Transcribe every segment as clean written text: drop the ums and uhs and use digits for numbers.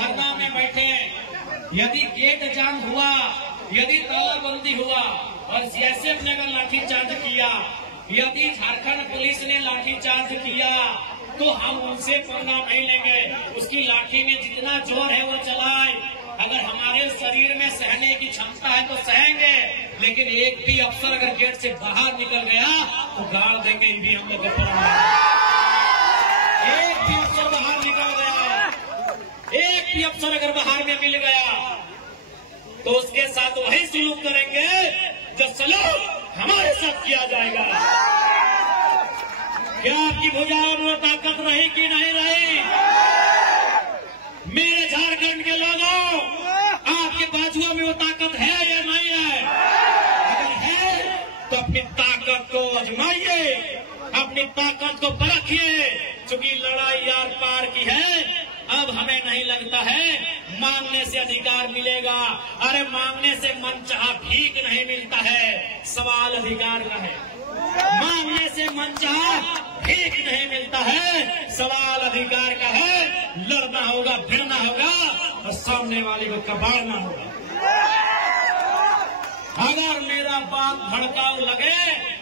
धरना में बैठे, यदि गेट जाम हुआ, यदि तालाबंदी हुआ और सीएसएफ ने अगर लाठीचार्ज किया, यदि झारखंड पुलिस ने लाठीचार्ज किया, तो हम उनसे पंगा नहीं लेंगे। उसकी लाठी में जितना जोर है वो चलाए। अगर हमारे शरीर में सहने की क्षमता है तो सहेंगे, लेकिन एक भी अफसर अगर गेट से बाहर निकल गया तो गाड़ देंगे। ये भी हम लोग का परंपरा। एक भी अफसर बाहर निकल गया, एक भी अफसर अगर बाहर में मिल गया तो उसके साथ वही सलूक करेंगे जो सलूक हमारे साथ किया जाएगा। क्या आपकी भुजाओं में ताकत रही कि नहीं रही? मेरे झारखंड के लोगों, आपके बाजुओं में वो ताकत है या नहीं है? अगर है तो अपनी ताकत को आजमाइए, अपनी ताकत को परखिए। चूंकि लड़ाई यार पार की है, अब हमें नहीं लगता है मांगने से अधिकार मिलेगा। अरे मांगने से मनचाहा भीख नहीं मिलता है, सवाल अधिकार का है। मांगने से मनचाहा भीख नहीं मिलता है, सवाल अधिकार का है। लड़ना होगा, भिड़ना होगा और सामने वाले को कबाड़ना होगा। अगर मेरा बात भड़काऊ लगे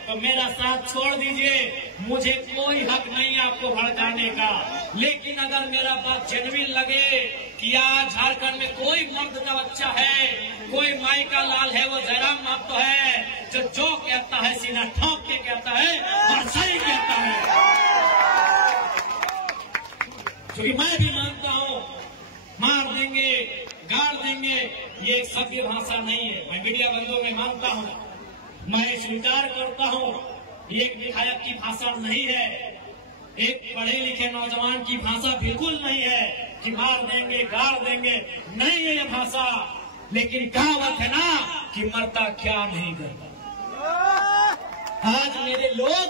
तो मेरा साथ छोड़ दीजिए, मुझे कोई हक नहीं आपको भड़काने का। लेकिन अगर मेरा बात जेन्युइन लगे कि आज झारखंड में कोई मर्द का बच्चा है, कोई माई का लाल है, वो जयराम महतो है, जो कहता है सीना ठोक के कहता है और सही कहता है। क्योंकि मैं भी मानता हूं मार देंगे, गाड़ देंगे, ये एक सभ्य भाषा नहीं है। मैं मीडिया बंधुओं में मानता हूं, मैं स्वीकार करता हूं, ये एक विधायक की भाषा नहीं है, एक पढ़े लिखे नौजवान की भाषा बिल्कुल नहीं है कि मार देंगे, गाड़ देंगे, नहीं है ये भाषा। लेकिन कहावत है ना कि मरता क्या नहीं करता। आज मेरे लोग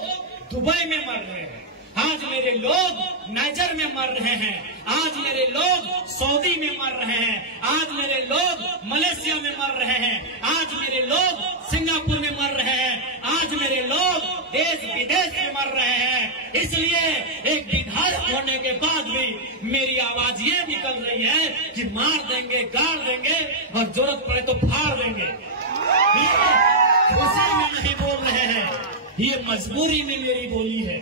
दुबई में मर रहे हैं, आज मेरे लोग नाइजर में मर रहे हैं, आज मेरे लोग सऊदी में मर रहे हैं, आज मेरे लोग मलेशिया में मर रहे हैं, आज मेरे लोग सिंगापुर में मर रहे हैं, आज मेरे लोग देश विदेश में मर रहे हैं। इसलिए एक विधायक होने के बाद भी मेरी आवाज ये निकल रही है कि मार देंगे, गाड़ देंगे और जरूरत पड़े तो फाड़ देंगे। खुशी में नहीं बोल रहे हैं, ये मजबूरी में मेरी बोली है।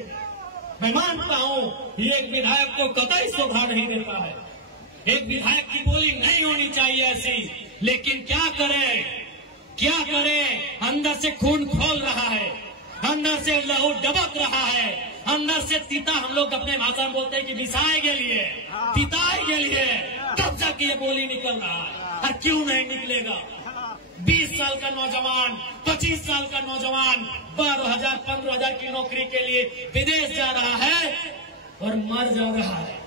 मैं मानता हूं ये एक विधायक को कतई शोभा नहीं देता है, एक विधायक की बोली नहीं होनी चाहिए ऐसी। लेकिन क्या करें, क्या करें? अंदर से खून खोल रहा है, अंदर से लहू डबक रहा है, अंदर से तीता, हम लोग अपने भाषा में बोलते हैं कि बिसाए के लिए, तिताए के लिए, तब जाके ये बोली निकल रहा है। और क्यों नहीं निकलेगा? 20 साल का नौजवान, 25 साल का नौजवान 12,000 15,000 की नौकरी के लिए विदेश जा रहा है और मर जा रहा है।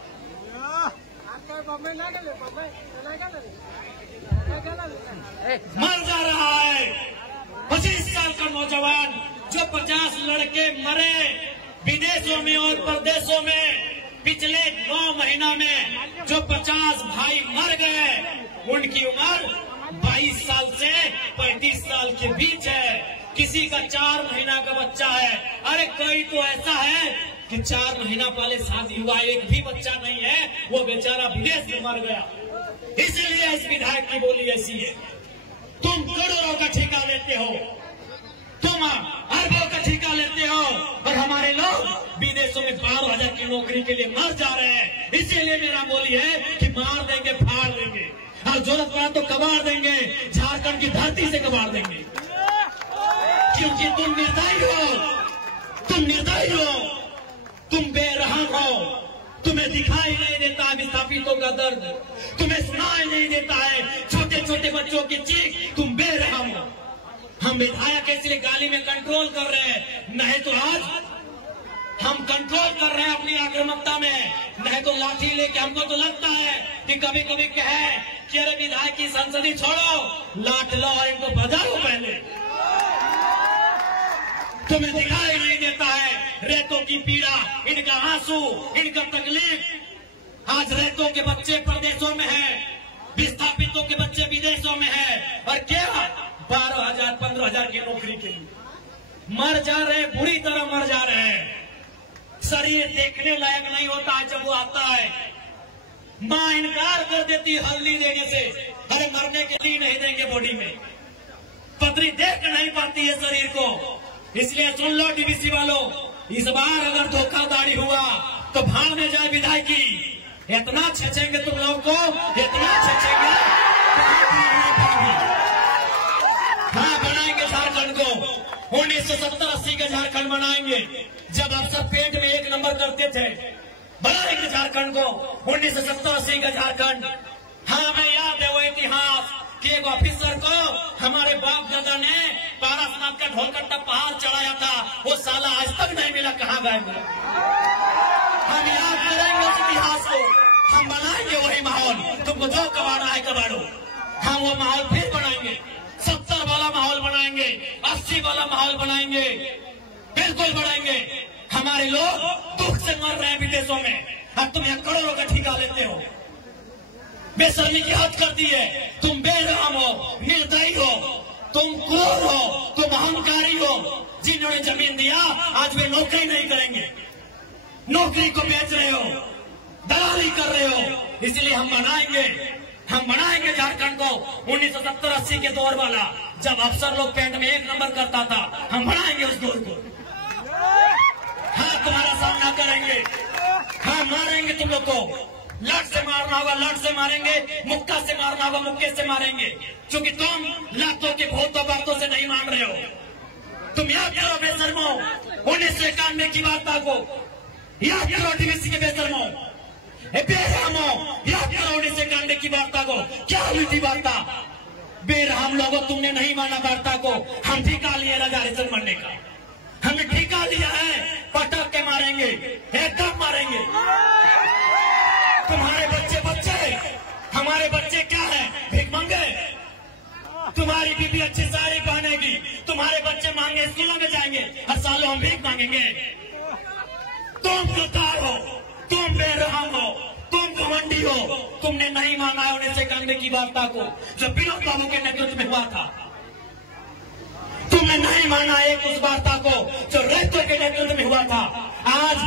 मर जा रहा है 25 साल का नौजवान, जो 50 लड़के मरे विदेशों में और परदेशों में। पिछले 9 महीना में जो 50 भाई मर गए, उनकी उम्र 22 साल से 35 साल के बीच है। किसी का 4 महीना का बच्चा है। अरे कोई तो ऐसा है कि 4 महीना पहले शादी हुआ, एक भी बच्चा नहीं है, वो बेचारा विदेश में मर गया। इसलिए इस विधायक की बोली ऐसी है। तुम करोड़ों का ठेका लेते हो, तुम अरबों का ठेका लेते हो और हमारे लोग विदेशों में 12,000 की नौकरी के लिए मर जा रहे हैं। इसीलिए मेरा बोली है कि मार देंगे, फाड़ देंगे और जरूरत पड़ा तो कबाड़ देंगे, झारखंड की धरती से कबाड़ देंगे। क्योंकि तुम निर्दयी हो, तुम निर्दयी हो, तुम बेरहम हो। तुम्हें दिखाई नहीं देता विस्थापितों का दर्द, तुम्हें सुनाई नहीं देता है छोटे छोटे बच्चों की चीख, तुम बेरहम हो। हम विधायक इसलिए गाली में कंट्रोल कर रहे हैं, नहीं तो आज हम कंट्रोल कर रहे हैं अपनी आक्रामकता में, नहीं तो लाठी लेके हमको तो लगता है कि कभी कभी कहे कि अरे विधायक की संसदी छोड़ो, लाठ लो और इनको बजाओ पहले। तुम्हें दिखाई नहीं देता है रेतों की पीड़ा, इनका आंसू, इनका तकलीफ। आज रेतों के बच्चे प्रदेशों में हैं, विस्थापितों के बच्चे विदेशों में हैं, और क्या 12,000 15,000 की नौकरी के लिए मर जा रहे, बुरी तरह मर जा रहे हैं। शरीर देखने लायक नहीं होता है जब वो आता है। माँ इनकार कर देती हल्दी देने से, अरे मरने के लिए नहीं देंगे बॉडी में, पथरी देख नहीं पाती है शरीर को। इसलिए सुन लो डीवीसी वालों, इस बार अगर धोखाधड़ी हुआ तो भाड़ में जाए विधायकी। इतना छेचेंगे तुम लोग को, इतना छेचेंगे। हाँ, बनाएंगे झारखंड को 1970-80 का झारखंड बनाएंगे, जब आप सब पेट में एक नंबर करते थे। बनाएंगे झारखंड को 1970-80 का झारखंड। हाँ, हमें याद है वो इतिहास कि एक ऑफिसर को हमारे बाप दादा ने पारसनाथ का ढोलकट्टा पहाड़ चढ़ाया था, वो साला आज तक नहीं मिला, कहाँ गए मिला। हम याद करेंगे उस इतिहास को, हम बनाएंगे वही माहौल। तुमको जो कबाड़ा है कबाड़ो, हम वो माहौल फिर बनाएंगे। 70 वाला माहौल बनाएंगे, 80 वाला माहौल बनाएंगे, बिल्कुल बनाएंगे। हमारे लोग दुख से मर रहे हैं विदेशों में, अब तुम यहाँ करोड़ों का ठिका लेते हो। बेशर्मी की हद कर दी है। तुम बेरहम हो, निर्दयी हो, तुम क्रूर हो, तुम अहंकारी हो। जिन्होंने जमीन दिया आज वे नौकरी नहीं करेंगे, नौकरी को बेच रहे हो, दलाली कर रहे हो। इसलिए हम बनाएंगे झारखंड को 1970-80 के दौर वाला, जब अफसर लोग पेंट में एक नंबर करता था। हम बनाएंगे उस दौर को। हाँ, तुम्हारा सामना करेंगे। हाँ, मारेंगे तुम लोग को। लट से मारना होगा लट से मारेंगे, मुक्का से मारना होगा मुक्के से मारेंगे, क्योंकि तुम लातों के भूतों बातों से नहीं मान रहे हो। तुम याद करो बेशर्मो 1991 की वार्ता को, याद करो डीवीसी के बेशर्मो, बेरहमो, याद करो 1991 की वार्ता को। क्या हुई थी वार्ता? बेरहम लोगों, तुमने नहीं माना वार्ता को। हम ठिका लिए राजा हरिश्चंद्र मरने का, हमने ठिका लिया है। पटक के मारेंगे, एकदम मारेंगे। तुम्हारे बच्चे हमारे बच्चे क्या है? भीख मांगे। तुम्हारी बीबी अच्छी साड़ी पहनेगी, तुम्हारे बच्चे मांगे स्कूलों में जाएंगे, हर साल हम भीख मांगेंगे। तुम गद्दार हो, तुम बेरहम हो, तुम घमंडी हो। तुमने नहीं माना है 1991 की वार्ता को, जो विनोद बाबू के नेतृत्व में हुआ था। तुमने नहीं माना एक उस वार्ता को जो रेतो के नेतृत्व में हुआ था। आज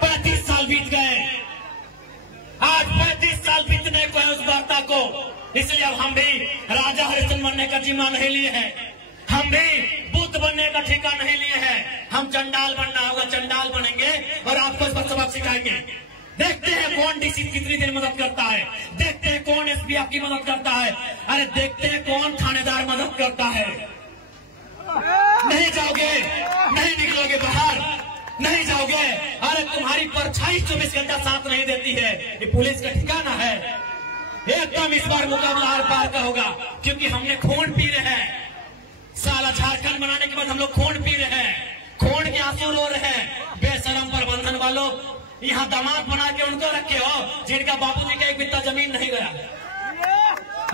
35 साल बीत गए, आज 35 साल बीतने को है उस वार्ता को। इसलिए अब हम भी राजा हरिश्चंद्र बनने का जिम्मा नहीं लिए हैं, हम भी बुद्ध बनने का ठेका नहीं लिए हैं। हम चंडाल बनना होगा, चंडाल बनेंगे और आपको सबक सिखाएंगे। देखते हैं कौन डीसी कितनी देर मदद करता है, देखते हैं कौन एसपी आपकी मदद करता है, अरे देखते हैं कौन थानेदार मदद करता है। नहीं जाओगे, नहीं निकलोगे बाहर, नहीं जाओगे। अरे तुम्हारी परछाई 24 घंटा साथ नहीं देती है, ये पुलिस का ठिकाना है। एकदम इस बार मुकाबला आर पार का होगा, क्योंकि हमने खून पी रहे हैं। साला झारखंड बनाने के बाद हम लोग खून पी रहे हैं, खून के आंसू रो रहे हैं। बेशरम प्रबंधन वालों, यहाँ दामाद बना के उनको रखे हो जिनका बापूजी का एक बित्ता जमीन नहीं गया।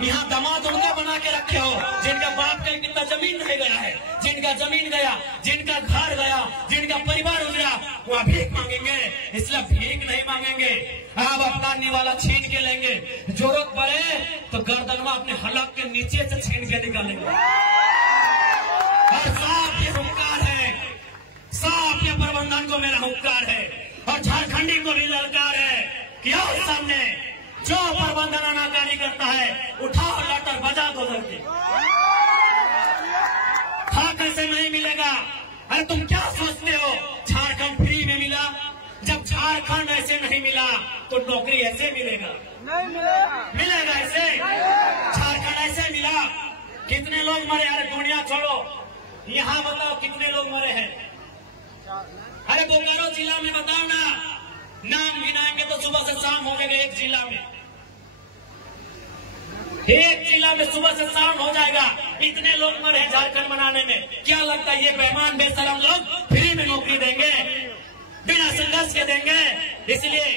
यहाँ दामाद उनका बना के रखे हो जिनका बाप का एक बित्ता जमीन नहीं गया है। जिनका जमीन गया, जिनका घर गया, जिनका परिवार उजड़ा, वह भीख मांगेंगे। इसलिए भीख नहीं मांगेंगे, अब अपना निवाला छीन के लेंगे। जरूरत पड़े तो गर्दनवा अपने हलक के नीचे से छीन के निकालेंगे। और साफ ये हुंकार है, साफ ये प्रबंधन को मेरा हुंकार है और झारखंडी को भी ललकार है कि आओ सामने, जो प्रबंधन अनाकारी करता है उठाओ लटर बजा दो करके। था कैसे नहीं मिलेगा? अरे तुम क्या सोचते हो झारखंड फ्री में मिला? जब झारखंड ऐसे नहीं मिला तो नौकरी ऐसे मिलेगा? नहीं मिलेगा। मिलेगा ऐसे? झारखंड ऐसे मिला? कितने लोग मरे? अरे दुनिया छोड़ो, यहाँ बताओ कितने लोग मरे हैं? अरे बोकारो जिला में बताओ ना, नाम गिनाएंगे तो सुबह से शाम हो जाएगा। एक जिला में सुबह से शाम हो जाएगा। इतने लोग मरे हैं झारखंड बनाने में। क्या लगता है ये बेईमान बेशरम लोग फ्री में नौकरी देंगे, बिना संघर्ष के देंगे? इसलिए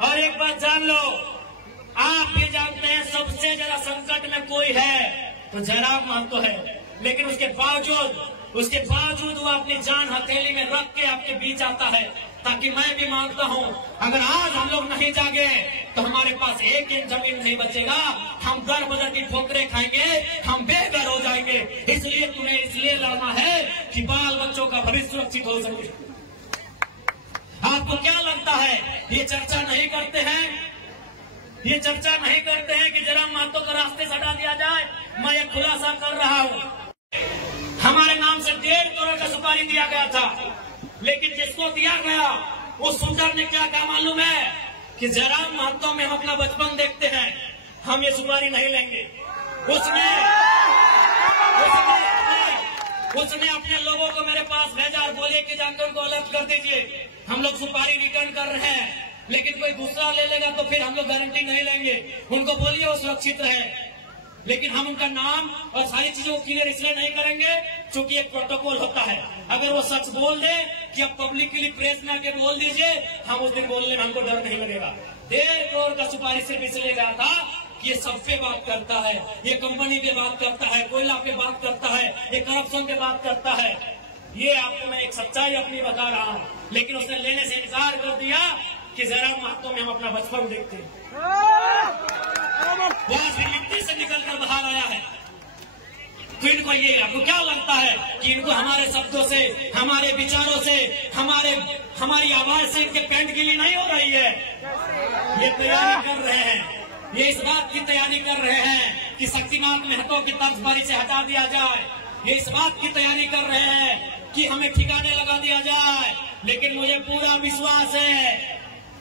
और एक बात जान लो, आप भी जानते हैं सबसे ज्यादा संकट में कोई है तो जयराम महतो है, लेकिन उसके बावजूद वो अपनी जान हथेली में रख के आपके बीच आता है, ताकि मैं भी मानता हूं अगर आज हम लोग नहीं जागे तो हमारे पास एक जमीन नहीं बचेगा। हम दर बदर की ठोकरें खाएंगे, हम बेघर हो जाएंगे। इसलिए तुम्हें इसलिए लड़ना है कि बाल बच्चों का भविष्य सुरक्षित हो सके। आपको क्या लगता है ये चर्चा नहीं करते हैं? ये चर्चा नहीं करते हैं कि जयराम महतो को रास्ते से हटा दिया जाए। मैं एक खुलासा कर रहा हूँ, हमारे नाम से 1.5 करोड़ का सुपारी दिया गया था, लेकिन जिसको दिया गया उस शूटर ने क्या कहा मालूम है कि जयराम महतो में हम अपना बचपन देखते हैं, हम ये सुपारी नहीं लेंगे। उसने अपने लोगों को मेरे पास भेजा और बोले कि जानकर को अलग कर दीजिए, हम लोग सुपारी रिटर्न कर रहे हैं, लेकिन कोई दूसरा ले लेगा तो फिर हम लोग गारंटी नहीं लेंगे। उनको बोलिए वो सुरक्षित रहे, लेकिन हम उनका नाम और सारी चीजों को क्लियर इसलिए नहीं करेंगे क्योंकि एक प्रोटोकॉल होता है। अगर वो सच बोल दे कि अब पब्लिकली प्रेस में आके बोल दीजिए, हम उस दिन बोलने में हमको डर नहीं लगेगा। 1.5 करोड़ का सुपारी सिर्फ इसलिए गया था कि ये सब पे बात करता है, ये कंपनी पे बात करता है, कोयला पे बात करता है, ये करप्शन पे बात करता है। ये आपको मैं एक सच्चाई अपनी बता रहा हूँ, लेकिन उसने लेने से इनकार कर दिया कि जयराम महतो में हम अपना बचपन देखते हैं। वो मिट्टी से निकलकर बाहर आया है, तो इनको ये आपको क्या लगता है कि इनको हमारे शब्दों से, हमारे विचारों से, हमारी आवाज से इनके पेंट गिली नहीं हो रही है? ये तैयारी कर रहे हैं, ये इस बात की तैयारी कर रहे हैं कि शक्तिनाथ महतो की तर्जबारी से हटा दिया जाए, ये इस बात की तैयारी कर रहे हैं कि हमें ठिकाने लगा दिया जाए। लेकिन मुझे पूरा विश्वास है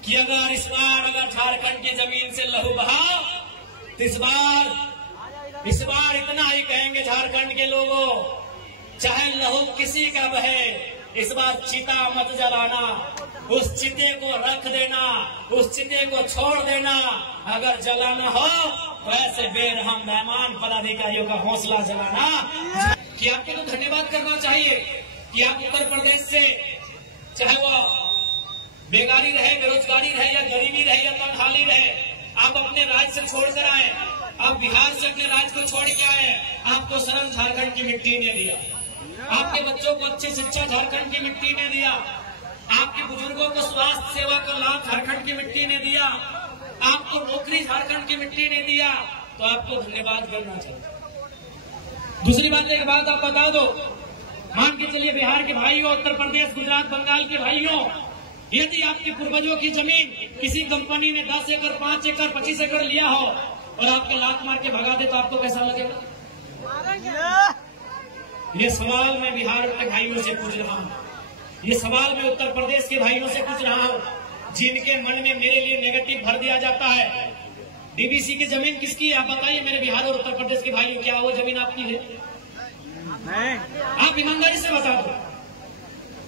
कि अगर इस बार झारखंड की जमीन से लहू बहा तो इस बार इतना ही कहेंगे झारखंड के लोगों, चाहे लहू किसी का बहे, इस बार चिता मत जलाना, उस चिते को रख देना, उस चिते को छोड़ देना। अगर जलाना हो तो ऐसे बेरहम मेहमान पदाधिकारियों का हौसला जलाना। कि आपको तो धन्यवाद करना चाहिए कि आप उत्तर प्रदेश से, चाहे वो बेकारी रहे, बेरोजगारी रहे, या गरीबी रहे, या तनहाली रहे, आप अपने राज्य से छोड़कर आए, आप बिहार से अपने राज्य को छोड़ के आए, आपको शरण झारखंड की मिट्टी ने दिया, आपके बच्चों को अच्छी शिक्षा झारखंड की मिट्टी ने दिया, आपके बुजुर्गों को स्वास्थ्य सेवा का लाभ झारखंड की मिट्टी ने दिया, आपको नौकरी झारखंड की मिट्टी ने दिया, तो आपको धन्यवाद करना चाहिए। दूसरी बात, एक बात आप बता दो, मान के चलिए बिहार के भाइयों, उत्तर प्रदेश, गुजरात, बंगाल के भाइयों, यदि आपके पूर्वजों की जमीन किसी कंपनी ने 10 एकड़, 5 एकड़, 25 एकड़ लिया हो और आपके लात मार के भगा दे तो आपको कैसा लगेगा? ये सवाल मैं बिहार के भाइयों से पूछ रहा हूँ, ये सवाल मैं उत्तर प्रदेश के भाइयों से पूछ रहा हूँ, जिनके मन में मेरे लिए नेगेटिव भर दिया जाता है। डीवीसी की जमीन किसकी है? आप बताइए मेरे बिहार और उत्तर प्रदेश के भाइयों, क्या वो जमीन आपकी है? आप ईमानदारी से बता दो,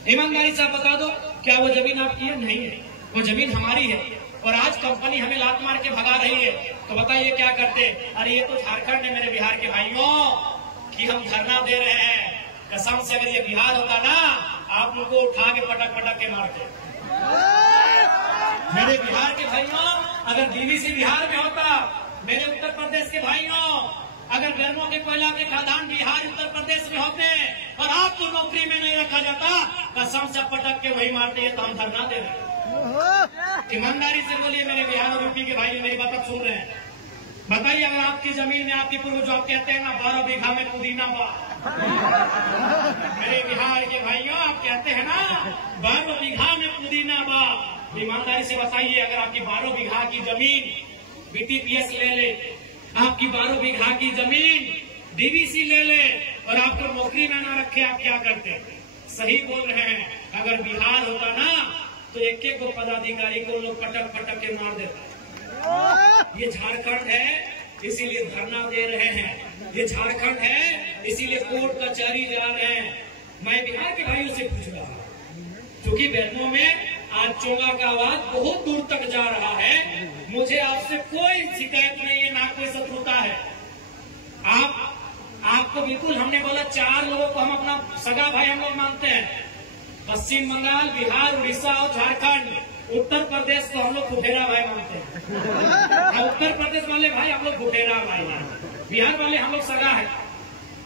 ईमानदारी से आप बता दो, क्या वो जमीन आपकी है? नहीं है, वो जमीन हमारी है। और आज कंपनी हमें लात मार के भगा रही है, तो बताइए क्या करते? अरे ये तो झारखंड है मेरे बिहार के भाइयों, कि हम धरना दे रहे हैं, कसम से अगर ये बिहार होता ना, आप लोग को उठा के पटक पटक के मारते। मेरे बिहार के भाइयों, अगर डीवीसी बिहार में होता, मेरे उत्तर प्रदेश के भाइयों, अगर गर्मों के कोयला के खदान बिहार उत्तर प्रदेश में होते और आपको नौकरी में नहीं रखा जाता, कसम से पटक के वही मारते हैं, तो हम धरना दे रहे। ईमानदारी से बोलिए मेरे बिहार और यूपी के भाई, मेरी बात सुन रहे हैं, बताइए अगर आपकी जमीन में आपके पूर्वज आप कहते हैं ना 12 बीघा में पुदीना बा, मेरे बिहार के भाइयों आप कहते हैं ना 12 बीघा में पुदीना बा, ईमानदारी से बताइए अगर आपकी 12 बीघा की जमीन बीटीपीएस ले ले, आपकी 12 बीघा की जमीन डीवीसी ले ले और आपको नौकरी में ना रखे, आप क्या करते? सही बोल रहे हैं, अगर बिहार होता ना तो एक एक को पदाधिकारी को लोग पटक पटक के मार देते। ये झारखंड है इसीलिए धरना दे रहे हैं, ये झारखंड है इसीलिए कोर्ट कचहरी जा रहे हैं। मैं बिहार के भाइयों से पूछ रहा हूँ, क्योंकि बैतूल में आज चोंगा का आवाज बहुत दूर तक जा रहा है, मुझे आपसे कोई शिकायत नहीं है, ना कोई शत्रुता है। आपको बिल्कुल हमने बोला 4 लोगों को हम अपना सगा भाई हम लोग मानते हैं, पश्चिम बंगाल, बिहार, उड़ीसा और झारखंड। उत्तर प्रदेश को हम लोग फुफेरा भाई मानते हैं, उत्तर प्रदेश वाले भाई हम लोग फुफेरा भाई हैं, बिहार वाले हम लोग सगा है,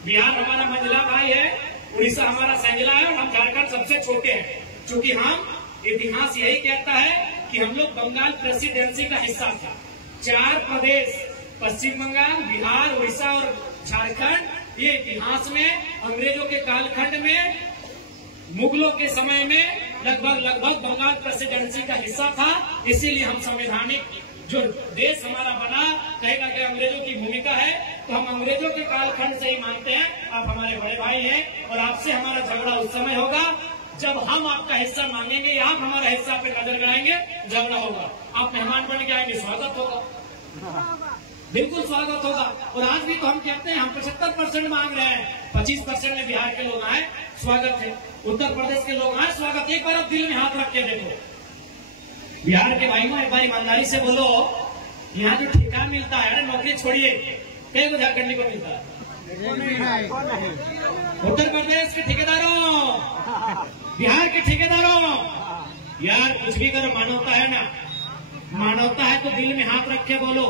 बिहार हमारा मंझला भाई है, उड़ीसा हमारा संजला है और हम झारखंड सबसे छोटे हैं, क्योंकि हम इतिहास यही कहता है कि हम लोग बंगाल प्रेसिडेंसी का हिस्सा था। 4 प्रदेश पश्चिम बंगाल, बिहार, उड़ीसा और झारखंड, ये इतिहास में अंग्रेजों के कालखंड में, मुगलों के समय में लगभग बंगाल प्रेसिडेंसी का हिस्सा था, इसीलिए हम संवैधानिक जो देश हमारा बना कहेगा कि अंग्रेजों की भूमिका है, तो हम अंग्रेजों के कालखंड से ही मानते हैं। आप हमारे बड़े भाई हैं और आपसे हमारा झगड़ा उस समय होगा जब हम आपका हिस्सा मांगेंगे, आप हमारा हिस्सा पे नजर गड़ाएंगे, झगड़ा होगा। आप मेहमान बन के आएंगे, स्वागत होगा, बिल्कुल स्वागत होगा। और आज भी तो हम कहते हैं हम 75% मांग रहे हैं, 25% में बिहार के लोग आए, स्वागत है। उत्तर प्रदेश के लोग आए, स्वागत। एक बार आप दिल में हाथ रख के देखो, बिहार के भाइयों एक बार ईमानदारी से बोलो, यहाँ जो ठेका मिलता है, नौकरी छोड़िए, कई को झारखंडी को मिलता है। उत्तर प्रदेश के ठेकेदारों, बिहार के ठेकेदारों, यार कुछ भी करो, मानवता है ना, मानवता है तो दिल में हाथ रख के बोलो,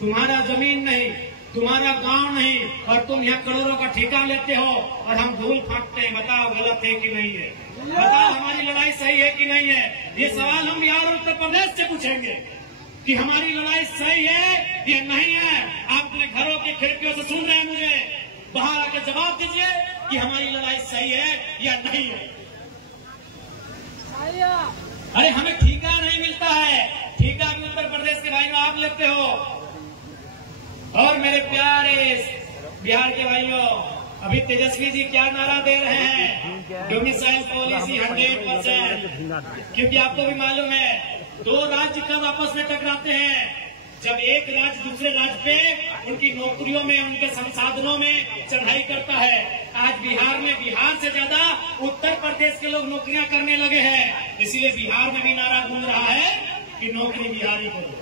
तुम्हारा जमीन नहीं, तुम्हारा गांव नहीं, और तुम यहाँ करोड़ों का ठेका लेते हो और हम धूल फाटते हैं। बताओ गलत है कि नहीं है? बताओ हमारी लड़ाई सही है कि नहीं है? ये सवाल हम बिहार और उत्तर प्रदेश से पूछेंगे कि हमारी लड़ाई सही है या नहीं है। आप अपने घरों की खिड़कियों से सुन रहे हैं मुझे, बाहर आके जवाब दीजिए कि हमारी लड़ाई सही है या नहीं है। अरे हमें ठेका नहीं मिलता है, ठेका भी उत्तर प्रदेश के भाइयों आप लेते हो। और मेरे प्यारे बिहार के भाइयों, अभी तेजस्वी जी क्या नारा दे रहे हैं, डोमिसाइल पॉलिसी 100%, क्योंकि आपको भी मालूम है दो राज्य कब आपस में टकराते हैं, जब एक राज्य दूसरे राज्य पे उनकी नौकरियों में, उनके संसाधनों में चढ़ाई करता है। आज बिहार में, बिहार से ज्यादा उत्तर प्रदेश के लोग नौकरियां करने लगे हैं, इसीलिए बिहार में भी नारा गूंज रहा है कि नौकरी बिहारी को दो।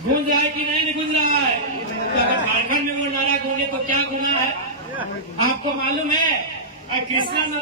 गूंज रहा है कि नहीं गूंज रहा है? तो अगर झारखंड में वो नारा गूंजे तो क्या गुना है? आपको मालूम है कृष्णा नदी